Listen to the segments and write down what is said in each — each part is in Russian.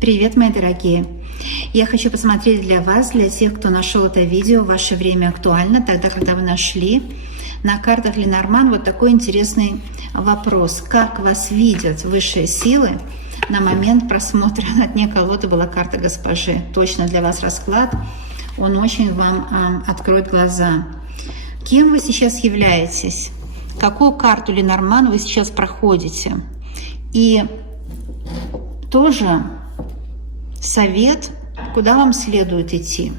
Привет, мои дорогие! Я хочу посмотреть для вас, для тех, кто нашел это видео, ваше время актуально, тогда, когда вы нашли на картах Ленорман вот такой интересный вопрос. Как вас видят высшие силы на момент просмотра? На дне колоды была карта госпожи. Точно для вас расклад, он очень вам откроет глаза. Кем вы сейчас являетесь? Какую карту Ленорман вы сейчас проходите? И тоже совет, куда вам следует идти.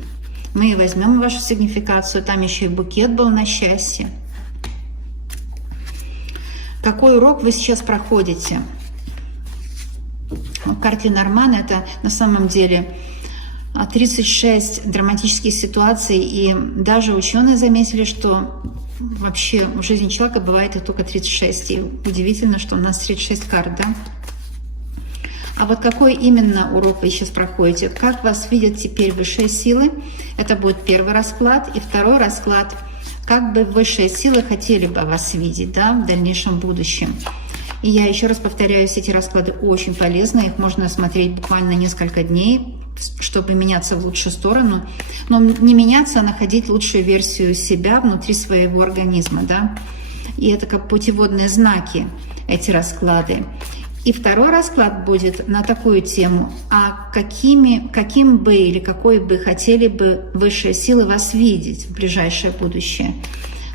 Мы возьмем вашу сигнификацию, там еще и букет был на счастье. Какой урок вы сейчас проходите? Карта Ленорман — это на самом деле 36 драматических ситуаций, и даже ученые заметили, что вообще в жизни человека бывает их только 36. И удивительно, что у нас 36 карт, да? А вот какой именно урок вы сейчас проходите? Как вас видят теперь высшие силы? Это будет первый расклад. И второй расклад, как бы высшие силы хотели бы вас видеть, да, в дальнейшем будущем. И я еще раз повторяюсь, эти расклады очень полезны. Их можно смотреть буквально несколько дней, чтобы меняться в лучшую сторону. Но не меняться, а находить лучшую версию себя внутри своего организма, да. И это как путеводные знаки, эти расклады. И второй расклад будет на такую тему: а каким бы или какой бы хотели бы высшие силы вас видеть в ближайшее будущее?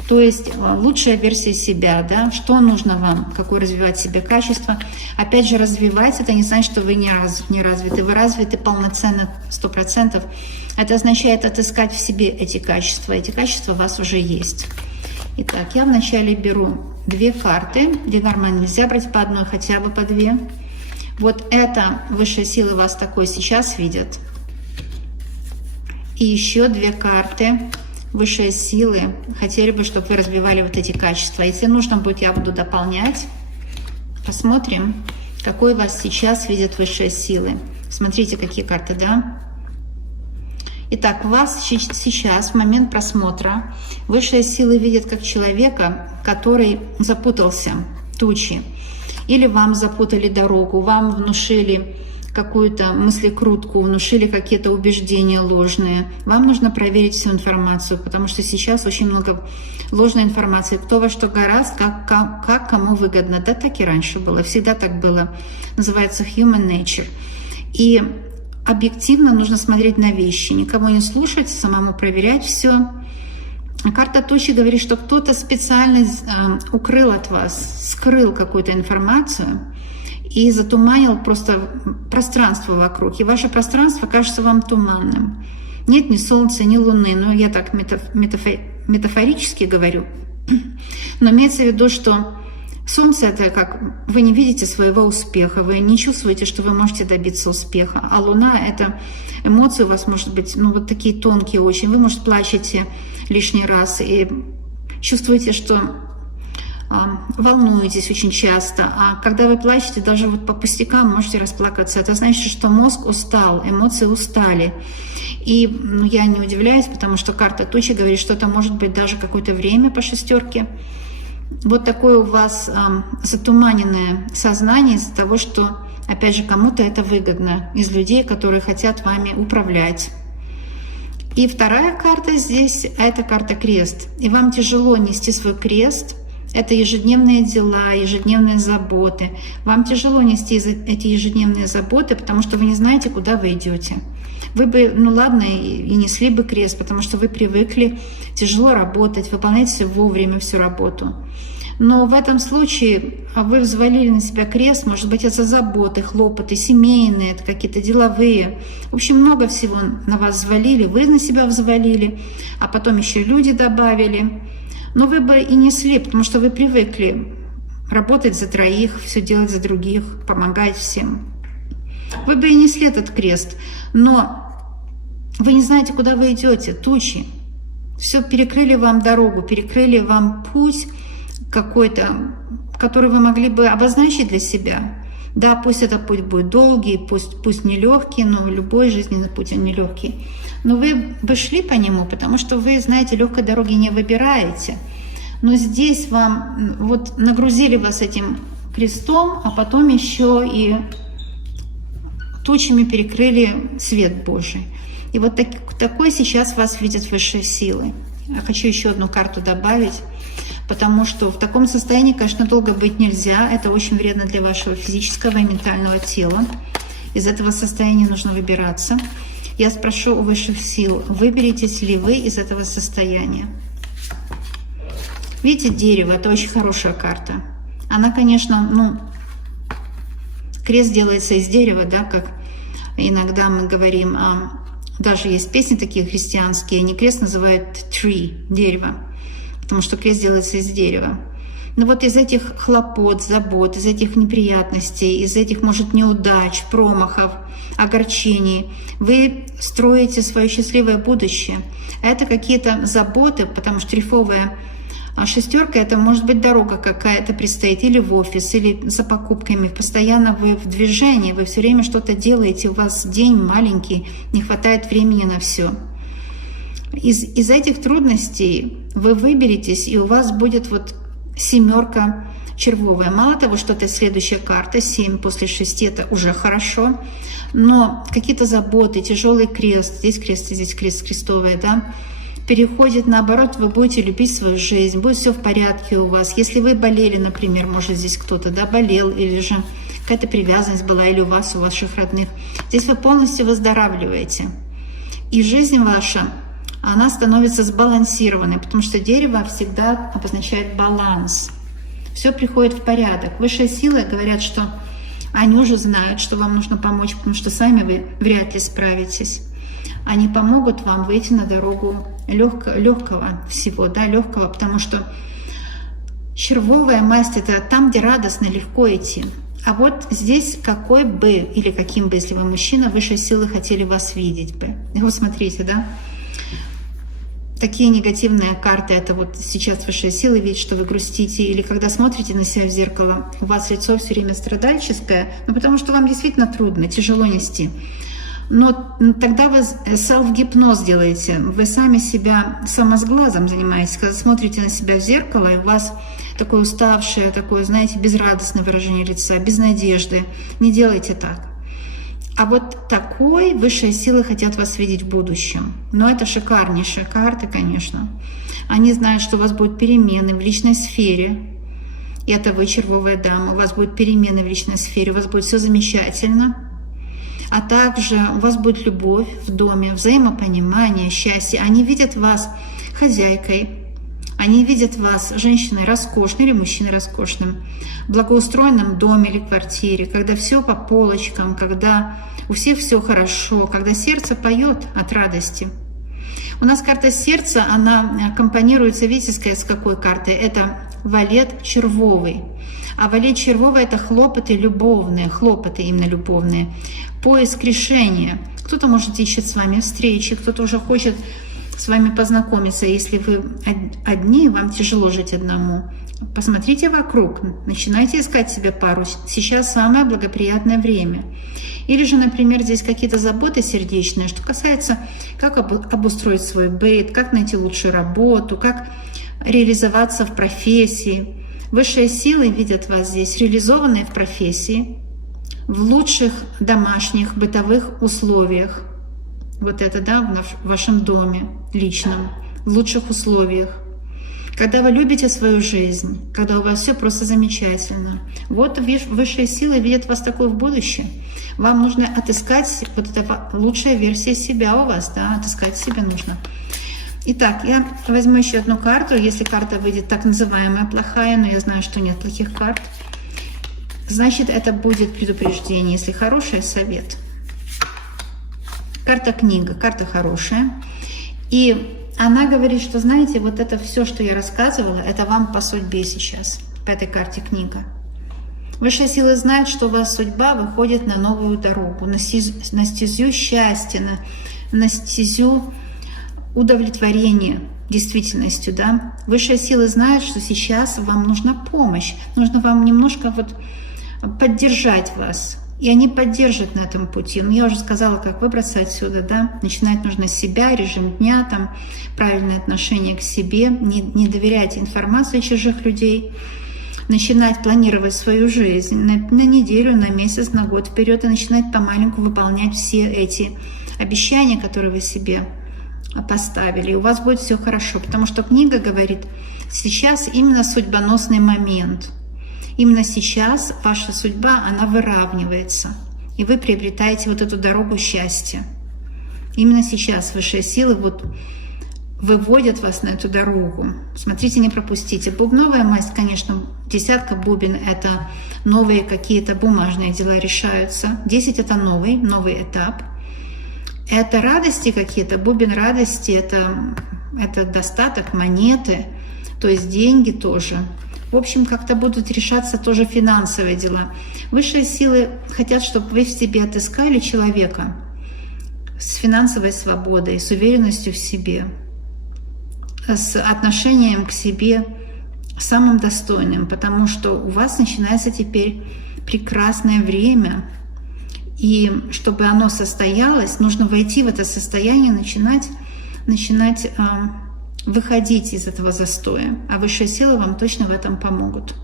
То есть лучшая версия себя, да, что нужно вам, какое развивать в себе качество. Опять же, развивать — это не значит, что вы не развиты. Вы развиты полноценно 100%. Это означает отыскать в себе эти качества. Эти качества у вас уже есть. Итак, я вначале беру две карты. Ленорман нельзя брать по одной, хотя бы по две. Вот это высшие силы вас такой сейчас видят. И еще две карты. Высшие силы хотели бы, чтобы вы развивали вот эти качества. Если нужно будет, я буду дополнять. Посмотрим, какой вас сейчас видят высшие силы. Смотрите, какие карты, да? Итак, вас сейчас, в момент просмотра, высшие силы видят как человека, который запутался, тучи. Или вам запутали дорогу, вам внушили какую-то мыслекрутку, внушили какие-то убеждения ложные. Вам нужно проверить всю информацию, потому что сейчас очень много ложной информации. Кто во что гораст, как кому выгодно. Да, так и раньше было, всегда так было. Называется human nature. И объективно нужно смотреть на вещи, никого не слушать, самому проверять все. Карта тучи говорит, что кто-то специально укрыл от вас, скрыл какую-то информацию и затуманил просто пространство вокруг. И ваше пространство кажется вам туманным. Нет ни солнца, ни луны. Ну, я так метафорически говорю. Но имеется в виду, что солнце — это как вы не видите своего успеха, вы не чувствуете, что вы можете добиться успеха. А луна — это эмоции у вас, может быть, ну, вот такие тонкие очень. Вы, может, плачете лишний раз и чувствуете, что волнуетесь очень часто. А когда вы плачете, даже вот по пустякам можете расплакаться. Это значит, что мозг устал, эмоции устали. И я не удивляюсь, потому что карта тучи говорит, что это может быть даже какое-то время по шестерке. Вот такое у вас затуманенное сознание из-за того, что, опять же, кому-то это выгодно из людей, которые хотят вами управлять. И вторая карта здесь — это карта крест. И вам тяжело нести свой крест. Это ежедневные дела, ежедневные заботы. Вам тяжело нести эти ежедневные заботы, потому что вы не знаете, куда вы идете. Вы бы, ну ладно, и несли бы крест, потому что вы привыкли тяжело работать, выполнять все вовремя, всю работу. Но в этом случае вы взвалили на себя крест, может быть, это заботы, хлопоты, семейные, это какие-то деловые. В общем, много всего на вас взвалили, вы на себя взвалили, а потом еще люди добавили. Но вы бы и несли, потому что вы привыкли работать за троих, все делать за других, помогать всем. Вы бы и несли этот крест, но вы не знаете, куда вы идете, тучи. Все перекрыли вам дорогу, перекрыли вам путь какой-то, который вы могли бы обозначить для себя. Да, пусть этот путь будет долгий, пусть нелегкий, но любой жизненный путь он нелегкий. Но вы бы шли по нему, потому что вы, знаете, легкой дороги не выбираете. Но здесь вам вот нагрузили вас этим крестом, а потом еще и тучами перекрыли свет Божий. И вот такой сейчас вас видят высшие силы. Я хочу еще одну карту добавить, потому что в таком состоянии, конечно, долго быть нельзя. Это очень вредно для вашего физического и ментального тела. Из этого состояния нужно выбираться. Я спрошу у высших сил, выберетесь ли вы из этого состояния. Видите, дерево – это очень хорошая карта. Она, конечно, крест делается из дерева, да, как иногда мы говорим, даже есть песни такие христианские, они крест называют tree, дерево, потому что крест делается из дерева. Но вот из этих хлопот, забот, из этих неприятностей, из этих, может, неудач, промахов, огорчений вы строите свое счастливое будущее. А это какие-то заботы, потому что штриховая шестерка — это может быть дорога какая-то предстоит, или в офис, или за покупками. Постоянно вы в движении, вы все время что-то делаете, у вас день маленький, не хватает времени на все. Из этих трудностей вы выберетесь, и у вас будет вот семерка червовая. Мало того, что это следующая карта, 7 после 6, это уже хорошо, но какие-то заботы, тяжелый крест, здесь крест крестовая, да, переходит наоборот, вы будете любить свою жизнь, будет все в порядке у вас. Если вы болели, например, может здесь кто-то, да, болел, или же какая-то привязанность была, или у ваших родных, здесь вы полностью выздоравливаете. И жизнь ваша, она становится сбалансированной, потому что дерево всегда обозначает баланс. Все приходит в порядок. Высшие силы говорят, что они уже знают, что вам нужно помочь, потому что сами вы вряд ли справитесь. Они помогут вам выйти на дорогу легкого всего, да, легкого, потому что червовая масть — это там, где радостно, легко идти. А вот здесь какой бы, или каким бы, если вы мужчина, высшие силы хотели вас видеть бы. И вот смотрите, да, такие негативные карты, это вот сейчас высшие силы видят, что вы грустите, или когда смотрите на себя в зеркало, у вас лицо все время страдальческое, потому что вам действительно трудно, тяжело нести. Но тогда вы селф-гипноз делаете, вы сами себя самосглазом занимаетесь, когда смотрите на себя в зеркало, и у вас такое уставшее, такое, знаете, безрадостное выражение лица, без надежды. Не делайте так. А вот такой высшие силы хотят вас видеть в будущем. Но это шикарнейшие карты, конечно. Они знают, что у вас будут перемены в личной сфере. И это вы, червовая дама, у вас будут перемены в личной сфере, у вас будет все замечательно. А также у вас будет любовь в доме, взаимопонимание, счастье. Они видят вас хозяйкой, они видят вас женщиной роскошной или мужчиной роскошным, в благоустроенном доме или квартире, когда все по полочкам, когда у всех все хорошо, когда сердце поет от радости. У нас карта сердца, она компонируется, видите, с какой картой? Это валет червовый. А валет червовый — это хлопоты любовные, хлопоты именно любовные, поиск решения. Кто-то, может, ищет с вами встречи, кто-то уже хочет с вами познакомиться. Если вы одни, вам тяжело жить одному, посмотрите вокруг, начинайте искать себе пару. Сейчас самое благоприятное время. Или же, например, здесь какие-то заботы сердечные, что касается, как обустроить свой быт, как найти лучшую работу, как реализоваться в профессии. Высшие силы видят вас здесь реализованные в профессии, в лучших домашних бытовых условиях. Вот это, да, в вашем доме личном, в лучших условиях. Когда вы любите свою жизнь, когда у вас все просто замечательно. Вот высшие силы видят вас такой в будущем. Вам нужно отыскать, вот эта лучшая версия себя у вас, да, отыскать себя нужно. Итак, я возьму еще одну карту. Если карта выйдет так называемая плохая, но я знаю, что нет плохих карт, значит, это будет предупреждение. Если хорошая — совет. Карта книга, карта хорошая. И она говорит, что, знаете, вот это все, что я рассказывала, это вам по судьбе сейчас, по этой карте книга. Высшие силы знают, что у вас судьба выходит на новую дорогу, на стезю счастья, на стезю удовлетворения действительностью, да. Высшие силы знают, что сейчас вам нужна помощь, нужно вам немножко вот поддержать вас. И они поддержат на этом пути. Но я уже сказала, как выбраться отсюда, да. Начинать нужно с себя, режим дня, там, правильное отношение к себе, не доверять информации чужих людей. начинать планировать свою жизнь на неделю, на месяц, на год вперед и начинать помаленьку выполнять все эти обещания, которые вы себе поставили. И у вас будет все хорошо, потому что книга говорит, сейчас именно судьбоносный момент. Именно сейчас ваша судьба, она выравнивается, и вы приобретаете вот эту дорогу счастья. Именно сейчас высшие силы вот выводят вас на эту дорогу. Смотрите, не пропустите. Бубновая масть, конечно, 10 бубен — это новые какие-то бумажные дела решаются. 10 — это новый этап. Это радости какие-то, бубен радости, это достаток, монеты, то есть деньги тоже. В общем, как-то будут решаться тоже финансовые дела. Высшие силы хотят, чтобы вы в себе отыскали человека с финансовой свободой, с уверенностью в себе, с отношением к себе самым достойным, потому что у вас начинается теперь прекрасное время. И чтобы оно состоялось, нужно войти в это состояние, начинать выходить из этого застоя. А высшие силы вам точно в этом помогут.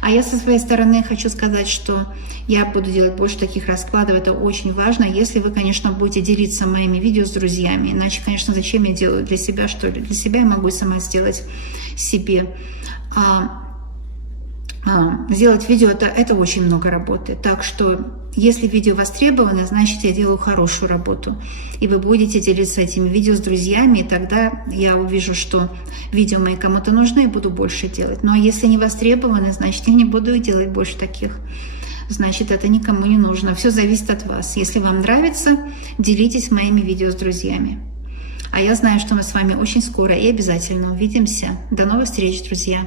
А я со своей стороны хочу сказать, что я буду делать больше таких раскладов. Это очень важно, если вы, конечно, будете делиться моими видео с друзьями. Иначе, конечно, зачем я делаю? Для себя, что ли? Для себя я могу сама сделать себе. Сделать видео это очень много работы. Так что, если видео востребовано, значит, я делаю хорошую работу. И вы будете делиться этими видео с друзьями, и тогда я увижу, что видео мои кому-то нужны, и буду больше делать. Ну а если не востребованы, значит, я не буду делать больше таких. Значит, это никому не нужно. Все зависит от вас. Если вам нравится, делитесь моими видео с друзьями. А я знаю, что мы с вами очень скоро и обязательно увидимся. До новых встреч, друзья!